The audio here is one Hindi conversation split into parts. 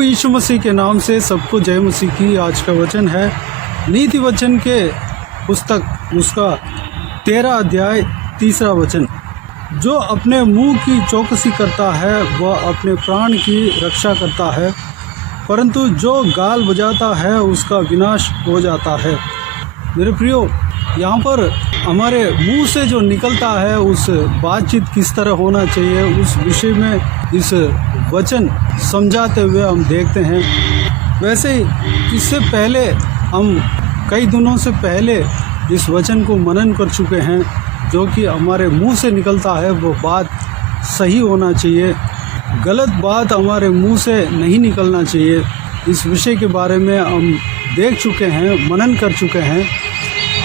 प्रभु यीशु मसीह के नाम से सबको जय मसीह की। आज का वचन है नीति वचन के पुस्तक उसका 13 अध्याय 3 वचन। जो अपने मुंह की चौकसी करता है वह अपने प्राण की रक्षा करता है, परंतु जो गाल बजाता है उसका विनाश हो जाता है। मेरे प्रियो, यहाँ पर हमारे मुंह से जो निकलता है उस बातचीत किस तरह होना चाहिए, उस विषय में इस वचन समझाते हुए हम देखते हैं। वैसे ही इससे पहले हम कई दिनों से पहले इस वचन को मनन कर चुके हैं। जो कि हमारे मुंह से निकलता है वो बात सही होना चाहिए, गलत बात हमारे मुंह से नहीं निकलना चाहिए। इस विषय के बारे में हम देख चुके हैं, मनन कर चुके हैं।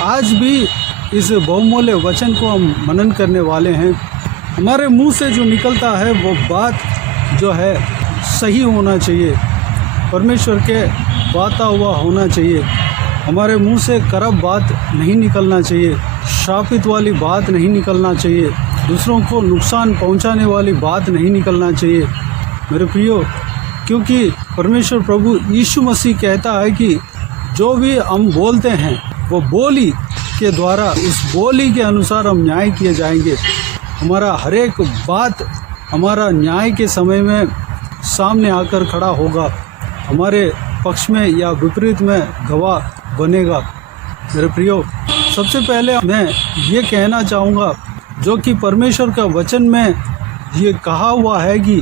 आज भी इस बहुमूल्य वचन को हम मनन करने वाले हैं। हमारे मुंह से जो निकलता है वो बात जो है सही होना चाहिए, परमेश्वर के बाता हुआ होना चाहिए। हमारे मुंह से खराब बात नहीं निकलना चाहिए, शापित वाली बात नहीं निकलना चाहिए, दूसरों को नुकसान पहुंचाने वाली बात नहीं निकलना चाहिए मेरे प्रियो। क्योंकि परमेश्वर प्रभु यीशु मसीह कहता है कि जो भी हम बोलते हैं वो बोली के द्वारा, उस बोली के अनुसार हम न्याय किए जाएंगे। हमारा हर एक बात हमारा न्याय के समय में सामने आकर खड़ा होगा, हमारे पक्ष में या विपरीत में गवाह बनेगा मेरे प्रियो। सबसे पहले मैं ये कहना चाहूँगा, जो कि परमेश्वर का वचन में ये कहा हुआ है कि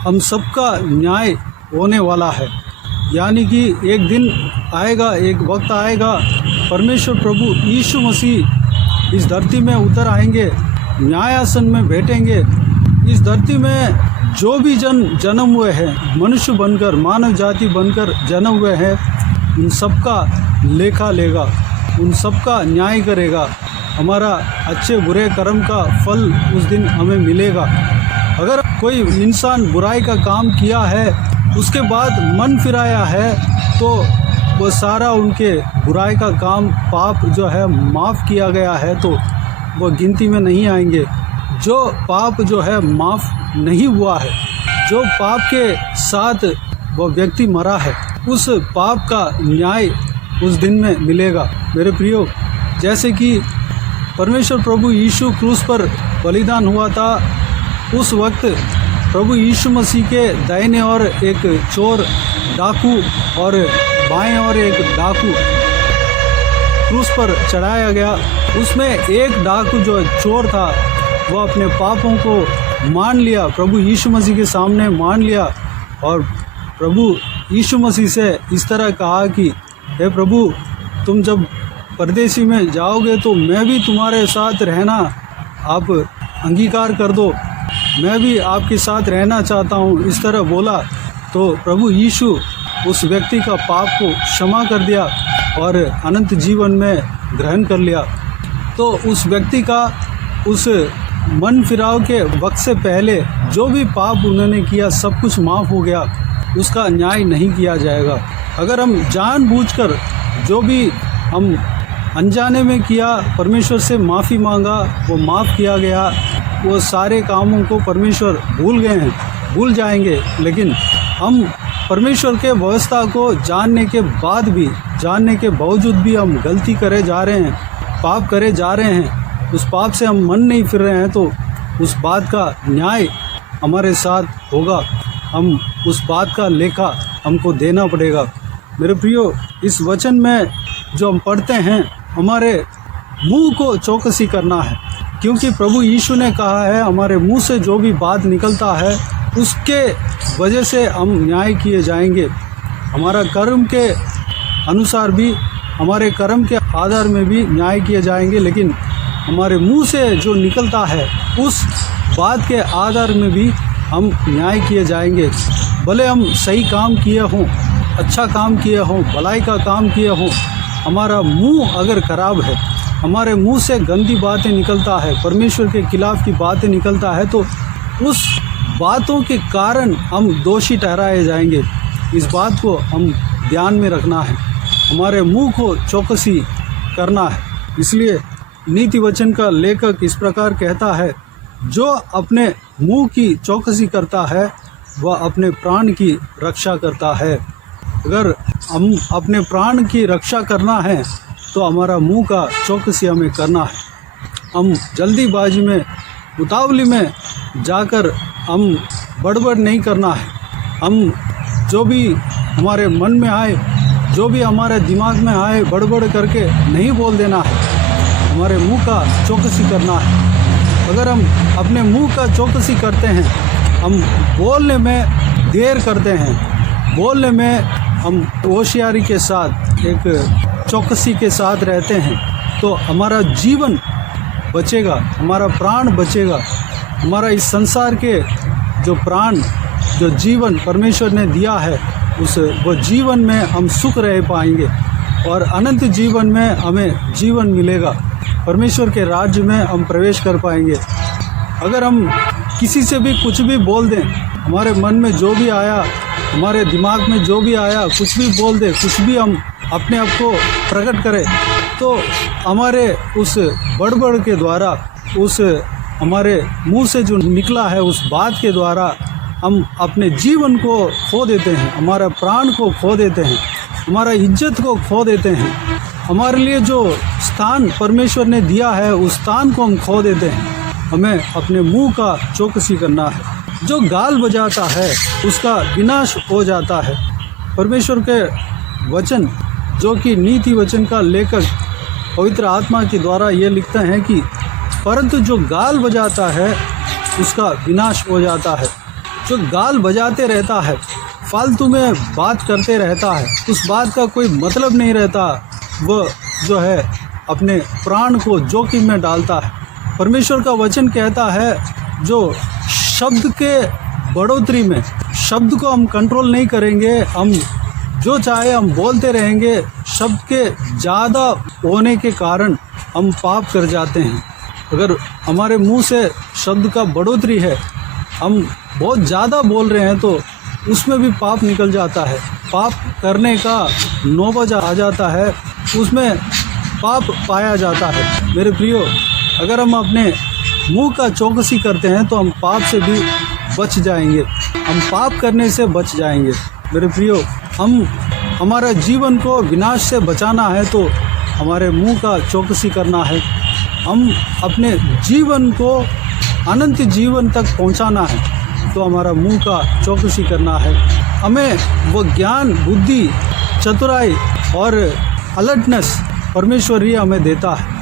हम सबका न्याय होने वाला है। यानी कि एक दिन आएगा, एक वक्त आएगा, परमेश्वर प्रभु यीशु मसीह इस धरती में उतर आएंगे, न्यायासन में बैठेंगे। इस धरती में जो भी जन्म हुए हैं, मनुष्य बनकर, मानव जाति बनकर जन्म हुए हैं, उन सबका लेखा लेगा, उन सबका न्याय करेगा। हमारा अच्छे बुरे कर्म का फल उस दिन हमें मिलेगा। अगर कोई इंसान बुराई का काम किया है, उसके बाद मन फिराया है, तो वो सारा उनके बुराई का काम, पाप जो है माफ़ किया गया है, तो वो गिनती में नहीं आएंगे। जो पाप जो है माफ़ नहीं हुआ है, जो पाप के साथ वो व्यक्ति मरा है, उस पाप का न्याय उस दिन में मिलेगा मेरे प्रियो। जैसे कि परमेश्वर प्रभु यीशु क्रूस पर बलिदान हुआ था, उस वक्त प्रभु यीशु मसीह के दाहिने ओर एक चोर डाकू और बाएं ओर एक डाकू क्रूस पर चढ़ाया गया। उसमें एक डाकू जो चोर था वो अपने पापों को मान लिया, प्रभु यीशु मसीह के सामने मान लिया, और प्रभु यीशु मसीह से इस तरह कहा कि हे प्रभु, तुम जब परदेसी में जाओगे तो मैं भी तुम्हारे साथ रहना आप अंगीकार कर दो, मैं भी आपके साथ रहना चाहता हूँ। इस तरह बोला तो प्रभु यीशु उस व्यक्ति का पाप को क्षमा कर दिया और अनंत जीवन में ग्रहण कर लिया। तो उस व्यक्ति का उस मन फिराव के वक्त से पहले जो भी पाप उन्होंने किया सब कुछ माफ़ हो गया, उसका न्याय नहीं किया जाएगा। अगर हम जानबूझकर जो भी हम अनजाने में किया, परमेश्वर से माफ़ी मांगा, वो माफ़ किया गया, वो सारे कामों को परमेश्वर भूल गए हैं, भूल जाएंगे। लेकिन हम परमेश्वर के व्यवस्था को जानने के बाद भी, जानने के बावजूद भी हम गलती करे जा रहे हैं, पाप करे जा रहे हैं, उस पाप से हम मन नहीं फिर रहे हैं, तो उस बात का न्याय हमारे साथ होगा। हम उस बात का लेखा हमको देना पड़ेगा मेरे प्रियो। इस वचन में जो हम पढ़ते हैं, हमारे मुंह को चौकसी करना है, क्योंकि प्रभु यीशु ने कहा है हमारे मुंह से जो भी बात निकलता है उसके वजह से हम न्याय किए जाएंगे। हमारा कर्म के अनुसार भी, हमारे कर्म के आधार में भी न्याय किए जाएंगे। लेकिन हमारे मुंह से जो निकलता है उस बात के आधार में भी हम न्याय किए जाएंगे। भले हम सही काम किए हों, अच्छा काम किए हों, भलाई का काम किए हों, हमारा मुंह अगर खराब है, हमारे मुंह से गंदी बातें निकलता है, परमेश्वर के खिलाफ की बातें निकलता है, तो उस बातों के कारण हम दोषी ठहराए जाएंगे। इस बात को हम ध्यान में रखना है, हमारे मुंह को चौकसी करना है। इसलिए नीति वचन का लेखक इस प्रकार कहता है, जो अपने मुंह की चौकसी करता है वह अपने प्राण की रक्षा करता है। अगर हम अपने प्राण की रक्षा करना है तो हमारा मुंह का चौकसी हमें करना है। हम जल्दीबाजी में, उतावली में जाकर हम बड़बड़ नहीं करना है। हम जो भी हमारे मन में आए, जो भी हमारे दिमाग में आए, बड़बड़ करके नहीं बोल देना है। हमारे मुंह का चौकसी करना है। अगर हम अपने मुंह का चौकसी करते हैं, हम बोलने में देर करते हैं, बोलने में हम होशियारी के साथ, एक चौकसी के साथ रहते हैं, तो हमारा जीवन बचेगा, हमारा प्राण बचेगा। हमारा इस संसार के जो प्राण, जो जीवन परमेश्वर ने दिया है, वो जीवन में हम सुख रह पाएंगे और अनंत जीवन में हमें जीवन मिलेगा। परमेश्वर के राज्य में हम प्रवेश कर पाएंगे। अगर हम किसी से भी कुछ भी बोल दें, हमारे मन में जो भी आया, हमारे दिमाग में जो भी आया, कुछ भी बोल दे, कुछ भी हम अपने आप को प्रकट करें, तो हमारे उस बड़बड़ के द्वारा, उस हमारे मुंह से जो निकला है उस बात के द्वारा हम अपने जीवन को खो देते हैं, हमारा प्राण को खो देते हैं, हमारा इज्जत को खो देते हैं। हमारे लिए जो स्थान परमेश्वर ने दिया है उस स्थान को हम खो देते हैं। हमें अपने मुंह का चौकसी करना है। जो गाल बजाता है उसका विनाश हो जाता है। परमेश्वर के वचन, जो कि नीति वचन का लेखक पवित्र आत्मा के द्वारा ये लिखते हैं कि परंतु जो गाल बजाता है उसका विनाश हो जाता है। जो गाल बजाते रहता है, फालतू में बात करते रहता है, उस बात का कोई मतलब नहीं रहता, वह जो है अपने प्राण को जोखिम में डालता है। परमेश्वर का वचन कहता है जो शब्द के बढ़ोतरी में, शब्द को हम कंट्रोल नहीं करेंगे, हम जो चाहे हम बोलते रहेंगे, शब्द के ज़्यादा होने के कारण हम पाप कर जाते हैं। अगर हमारे मुंह से शब्द का बढ़ोतरी है, हम बहुत ज़्यादा बोल रहे हैं, तो उसमें भी पाप निकल जाता है। पाप करने का नौबत आ जाता है, उसमें पाप पाया जाता है। मेरे प्रियो, अगर हम अपने मुंह का चौकसी करते हैं तो हम पाप से भी बच जाएंगे, हम पाप करने से बच जाएंगे। मेरे प्रियो, हमारा जीवन को विनाश से बचाना है तो हमारे मुंह का चौकसी करना है। हम अपने जीवन को अनंत जीवन तक पहुंचाना है तो हमारा मुंह का चौकसी करना है। हमें वो ज्ञान, बुद्धि, चतुराई और अलर्टनेस परमेश्वर ही हमें देता है।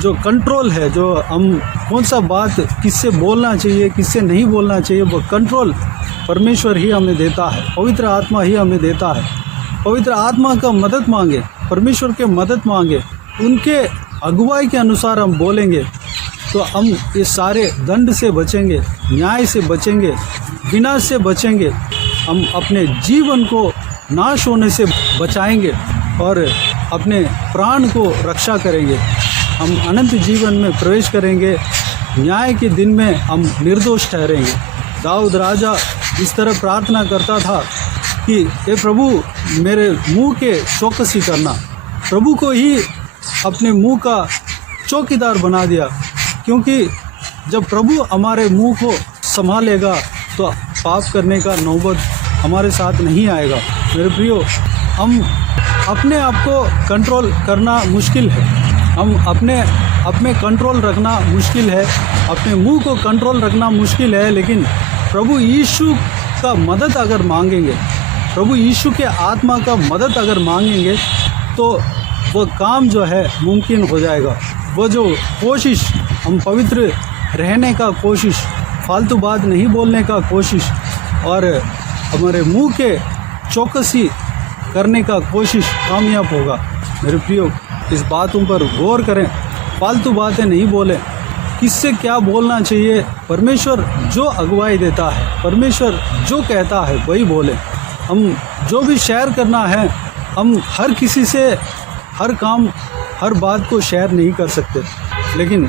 जो कंट्रोल है, जो हम कौन सा बात किससे बोलना चाहिए, किससे नहीं बोलना चाहिए, वो कंट्रोल परमेश्वर ही हमें देता है, पवित्र आत्मा ही हमें देता है। पवित्र आत्मा का मदद मांगे, परमेश्वर के मदद मांगे, उनके अगुवाई के अनुसार हम बोलेंगे तो हम ये सारे दंड से बचेंगे, न्याय से बचेंगे, विनाश से बचेंगे। हम अपने जीवन को नाश होने से बचाएंगे और अपने प्राण को रक्षा करेंगे। हम अनंत जीवन में प्रवेश करेंगे, न्याय के दिन में हम निर्दोष ठहरेंगे। दाऊद राजा इस तरह प्रार्थना करता था कि हे प्रभु, मेरे मुंह के चौकसी करना। प्रभु को ही अपने मुंह का चौकीदार बना दिया, क्योंकि जब प्रभु हमारे मुंह को संभालेगा तो पाप करने का नौबत हमारे साथ नहीं आएगा। मेरे प्रियो, हम अपने आप को कंट्रोल करना मुश्किल है, हम अपने कंट्रोल रखना मुश्किल है, अपने मुंह को कंट्रोल रखना मुश्किल है, लेकिन प्रभु यीशु का मदद अगर मांगेंगे, प्रभु यीशु के आत्मा का मदद अगर मांगेंगे तो वो काम जो है मुमकिन हो जाएगा। वो जो कोशिश, हम पवित्र रहने का कोशिश, फालतू बात नहीं बोलने का कोशिश और हमारे मुंह के चौकसी करने का कोशिश कामयाब होगा। मेरे प्रियो, इस बातों पर गौर करें, फालतू बातें नहीं बोलें। किससे क्या बोलना चाहिए, परमेश्वर जो अगुवाई देता है, परमेश्वर जो कहता है वही बोले। हम जो भी शेयर करना है, हम हर किसी से हर काम, हर बात को शेयर नहीं कर सकते, लेकिन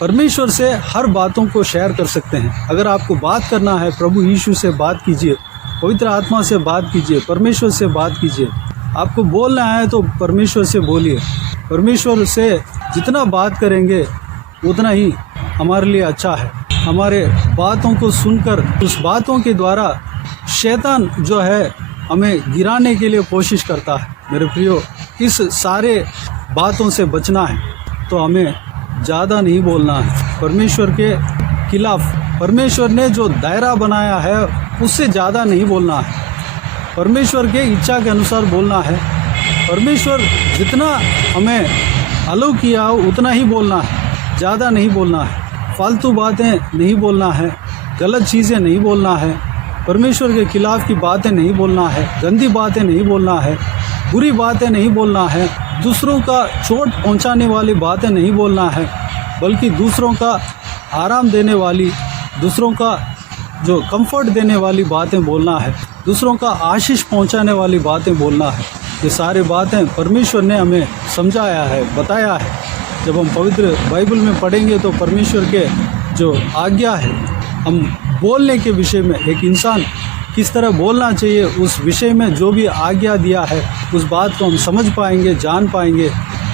परमेश्वर से हर बातों को शेयर कर सकते हैं। अगर आपको बात करना है, प्रभु यीशु से बात कीजिए, पवित्र आत्मा से बात कीजिए, परमेश्वर से बात कीजिए। आपको बोलना है तो परमेश्वर से बोलिए। परमेश्वर से जितना बात करेंगे उतना ही हमारे लिए अच्छा है। हमारे बातों को सुनकर, उस बातों के द्वारा शैतान जो है हमें गिराने के लिए कोशिश करता है। मेरे प्रियो, इस सारे बातों से बचना है तो हमें ज़्यादा नहीं बोलना है। परमेश्वर के खिलाफ परमेश्वर ने जो दायरा बनाया है उससे ज़्यादा नहीं बोलना है। परमेश्वर के इच्छा के अनुसार बोलना है। परमेश्वर जितना हमें अलाउ किया हो उतना ही बोलना है, ज़्यादा नहीं बोलना है। फालतू बातें नहीं बोलना है, गलत चीज़ें नहीं बोलना है, परमेश्वर के खिलाफ की बातें नहीं बोलना है, गंदी बातें नहीं बोलना है, बुरी बातें नहीं बोलना है, दूसरों का चोट पहुंचाने वाली बातें नहीं बोलना है, बल्कि दूसरों का आराम देने वाली, दूसरों का जो कंफर्ट देने वाली बातें बोलना है, दूसरों का आशीष पहुंचाने वाली बातें बोलना है। ये सारी बातें परमेश्वर ने हमें समझाया है, बताया है। जब हम पवित्र बाइबल में पढ़ेंगे तो परमेश्वर के जो आज्ञा है, हम बोलने के विषय में, एक इंसान किस तरह बोलना चाहिए उस विषय में जो भी आज्ञा दिया है उस बात को हम समझ पाएंगे, जान पाएंगे।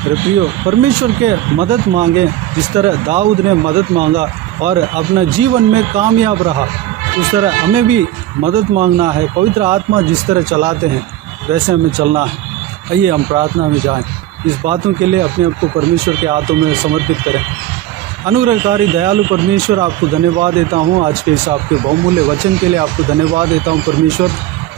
मेरे प्रियो, परमेश्वर के मदद मांगें जिस तरह दाऊद ने मदद मांगा और अपना जीवन में कामयाब रहा, उस तरह हमें भी मदद मांगना है। पवित्र आत्मा जिस तरह चलाते हैं वैसे हमें चलना है। आइए हम प्रार्थना में जाएं। इस बातों के लिए अपने आप को परमेश्वर के हाथों में समर्पित करें। अनुग्रहकारी दयालु परमेश्वर, आपको धन्यवाद देता हूँ आज के इस आपके बहुमूल्य वचन के लिए। आपको धन्यवाद देता हूँ परमेश्वर,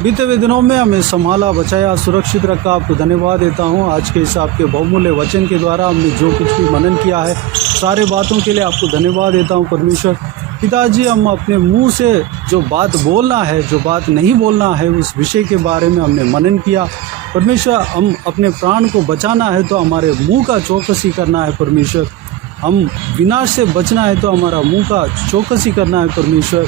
बीते हुए दिनों में हमें संभाला, बचाया, सुरक्षित रखा। आपको धन्यवाद देता हूँ आज के इस आपके बहुमूल्य वचन के द्वारा हमने जो कुछ भी मनन किया है, सारे बातों के लिए आपको धन्यवाद देता हूँ परमेश्वर। पिताजी, हम अपने मुंह से जो बात बोलना है, जो बात नहीं बोलना है, उस विषय के बारे में हमने मनन किया परमेश्वर। हम अपने प्राण को बचाना है तो हमारे मुंह का चौकसी करना है परमेश्वर। हम विनाश से बचना है तो हमारा मुंह का चौकसी करना है परमेश्वर।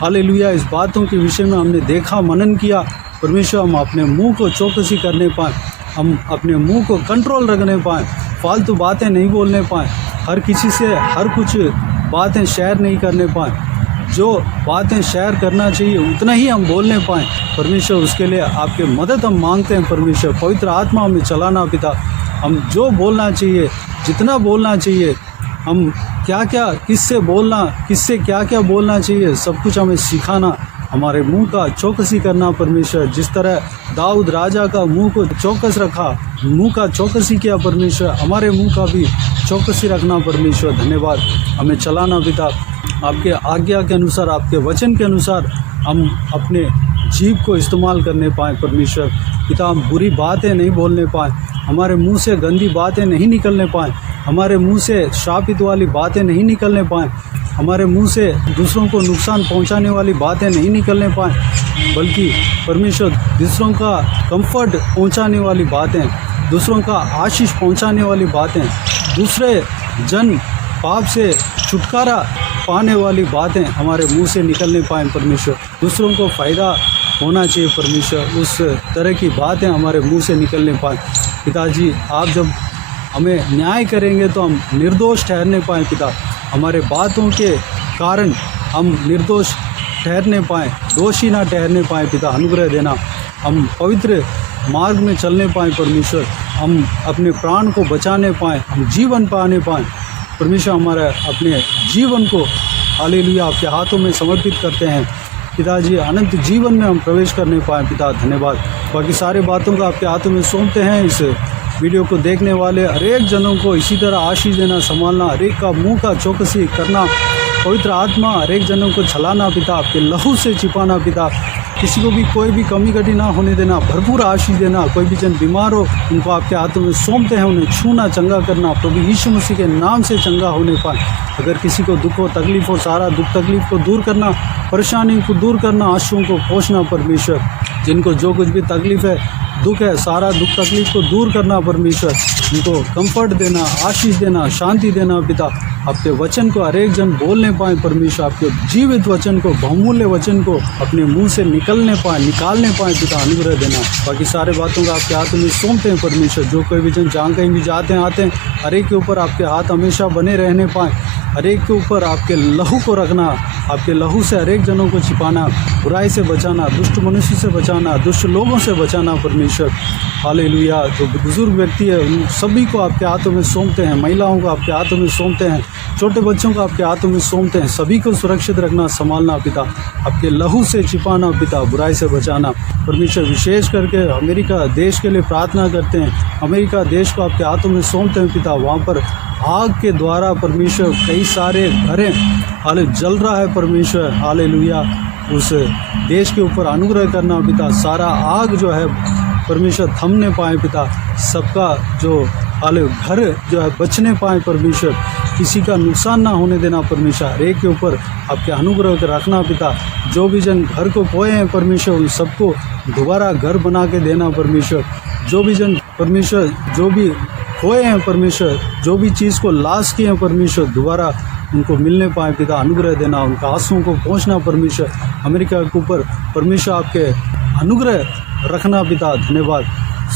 हालेलुया। इस बातों के विषय में हमने देखा, मनन किया परमेश्वर। हम अपने मुंह को चौकसी करने पाएँ, हम अपने मुंह को कंट्रोल रखने पाएँ, फालतू बातें नहीं बोलने पाएँ, हर किसी से हर कुछ बातें शेयर नहीं करने पाएँ। जो बातें शेयर करना चाहिए उतना ही हम बोलने पाएँ परमेश्वर। उसके लिए आपके मदद हम मांगते हैं परमेश्वर। पवित्र आत्मा हमें चलाना पिता। हम जो बोलना चाहिए, जितना बोलना चाहिए, हम क्या क्या किससे बोलना, किससे क्या क्या बोलना चाहिए, सब कुछ हमें सिखाना। हमारे मुंह का चौकसी करना परमेश्वर। जिस तरह दाऊद राजा का मुंह को चौकस रखा, मुंह का चौकसी किया परमेश्वर, हमारे मुंह का भी चौकसी रखना परमेश्वर। धन्यवाद। हमें चलाना पिता, आपके आज्ञा के अनुसार, आपके वचन के अनुसार हम अपने जीभ को इस्तेमाल करने पाएँ परमेश्वर। पिता, हम बुरी बातें नहीं बोलने पाएँ, हमारे मुंह से गंदी बातें नहीं निकलने पाएँ, हमारे मुंह से शापित वाली बातें नहीं निकलने पाएँ, हमारे मुंह से दूसरों को नुकसान पहुंचाने वाली बातें नहीं निकलने पाएँ, बल्कि परमेश्वर दूसरों का कंफर्ट पहुंचाने वाली बातें, दूसरों का आशीष पहुंचाने वाली बातें, दूसरे जन पाप से छुटकारा पाने वाली बातें हमारे मुंह से निकलने पाएँ परमेश्वर। दूसरों को फ़ायदा होना चाहिए परमेश्वर, उस तरह की बातें हमारे मुंह से निकलने पाएँ। पिताजी, आप जब हमें न्याय करेंगे तो हम निर्दोष ठहरने पाएँ पिता। हमारे बातों के कारण हम निर्दोष ठहरने पाएँ, दोषी ना ठहरने पाएँ पिता। अनुग्रह देना, हम पवित्र मार्ग में चलने पाएँ परमेश्वर। हम अपने प्राण को बचाने पाएँ, हम जीवन पाने पाएँ परमेश्वर। हमारे अपने जीवन को हालेलुया आपके हाथों में समर्पित करते हैं पिताजी। अनंत जीवन में हम प्रवेश करने पाएँ पिता। धन्यवाद। बाकी सारे बातों को आपके हाथों में सौंपते हैं। इस वीडियो को देखने वाले हर एक जनों को इसी तरह आशीष देना, संभालना, हर एक का मुंह का चौकसी करना, पवित्र आत्मा हर एक जनों को छलाना पिता, आपके लहू से छिपाना पिता। किसी को भी कोई भी कमी कटी ना होने देना, भरपूर आशीष देना। कोई भी जन बीमार हो उनको आपके हाथों में सौंपते हैं, उन्हें छूना, चंगा करना, प्रभु यीशु मसीह के नाम से चंगा होने पाए। अगर किसी को दुख हो, तकलीफ हो, सारा दुख तकलीफ को दूर करना, परेशानी को दूर करना, आंसुओं को पोंछना परमेश्वर। जिनको जो कुछ भी तकलीफ है, दुख है, सारा दुख तकलीफ को दूर करना परमेश्वर। उनको कंफर्ट देना, आशीष देना, शांति देना पिता। आपके वचन को हर एक जन बोलने पाए परमेश्वर। आपके जीवित वचन को, बहुमूल्य वचन को अपने मुंह से निकालने पाए पिता। अनुग्रह देना। बाकी सारे बातों का आपके हाथों में सौंपते हैं परमेश्वर। जो कोई भी जन जहाँ कहीं भी जाते हैं आते हैं, हर एक के ऊपर आपके हाथ हमेशा बने रहने पाएँ। हर एक के ऊपर आपके लहू को रखना, आपके लहू से हर एक जनों को छिपाना, बुराई से बचाना, दुष्ट मनुष्य से बचाना, दुष्ट लोगों से बचाना परमेश्वर। हालेलुया। जो बुजुर्ग व्यक्ति है उन सभी को आपके हाथों में सौंपते हैं, महिलाओं को आपके हाथों में सौंपते हैं, छोटे बच्चों को आपके हाथों में सौंपते हैं। सभी को सुरक्षित रखना, संभालना पिता, आपके लहू से छिपाना पिता, बुराई से बचाना परमेश्वर। विशेष करके अमेरिका देश के लिए प्रार्थना करते हैं, अमेरिका देश को आपके हाथों में सौंपते हैं पिता। वहाँ पर आग के द्वारा परमेश्वर कई सारे घरें हाले जल रहा है परमेश्वर, हालेलुया। उस देश के ऊपर अनुग्रह करना पिता, सारा आग जो है परमेश्वर थमने पाए पिता, सबका जो हाले घर जो है बचने पाए परमेश्वर, किसी का नुकसान ना होने देना परमेश्वर। हर एक के ऊपर आपके अनुग्रह रखना पिता। जो भी जन घर को खोए हैं परमेश्वर, उन सबको दोबारा घर बना के देना परमेश्वर। जो भी जन परमेश्वर जो भी खोए हैं परमेश्वर, जो भी चीज़ को लाश किए हैं परमेश्वर, दोबारा उनको मिलने पाए पिता, अनुग्रह देना, उनका आंसुओं को पहुंचना परमेश्वर। अमेरिका के ऊपर परमेश्वर आपके अनुग्रह रखना पिता, धन्यवाद।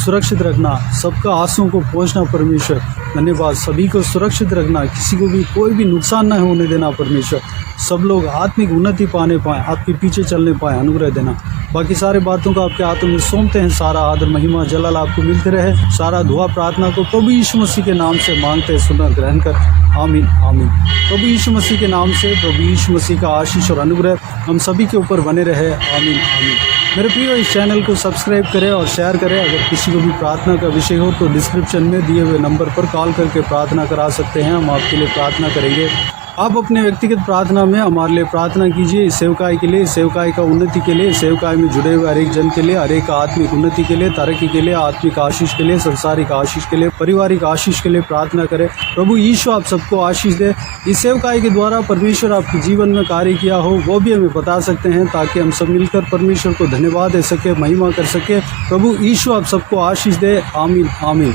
सुरक्षित रखना, सबका आंसुओं को पहुंचना परमेश्वर, धन्यवाद। सभी को सुरक्षित रखना, किसी को भी कोई भी नुकसान ना होने देना परमेश्वर। सब लोग आत्मिक उन्नति पाने पाएँ, आपके पीछे चलने पाएँ, अनुग्रह देना। बाकी सारे बातों को आपके हाथों में सौंपते हैं। सारा आदर महिमा जलाल आपको मिलते रहे। सारा दुआ प्रार्थना को प्रभु यीशु मसीह के नाम से मांगते हैं, सुना ग्रहण कर, आमीन आमीन। प्रभु यीशु मसीह के नाम से प्रभु यीशु मसीह का आशीष और अनुग्रह हम सभी के ऊपर बने रहे, आमीन आमीन। मेरे प्रियो, इस चैनल को सब्सक्राइब करें और शेयर करें। अगर किसी को भी प्रार्थना का विषय हो तो डिस्क्रिप्शन में दिए हुए नंबर पर कॉल करके प्रार्थना करा सकते हैं, हम आपके लिए प्रार्थना करेंगे। आप अपने व्यक्तिगत प्रार्थना में हमारे लिए प्रार्थना कीजिए, इस सेवकाई के लिए, सेवकाई का उन्नति के लिए, सेवकाई में जुड़े हुए हर एक जन के लिए, हर एक आत्मिक उन्नति के लिए, तरक्की के लिए, आत्मिक आशीष के लिए, संसारिक आशीष के लिए, पारिवारिक आशीष के लिए प्रार्थना करें। प्रभु यीशु आप सबको आशीष दे। इस सेवकाई के द्वारा परमेश्वर आपके जीवन में कार्य किया हो वो भी हमें बता सकते हैं, ताकि हम सब मिलकर परमेश्वर को धन्यवाद दे सके, महिमा कर सके। प्रभु यीशु आप सबको आशीष दे, आमीन आमीन।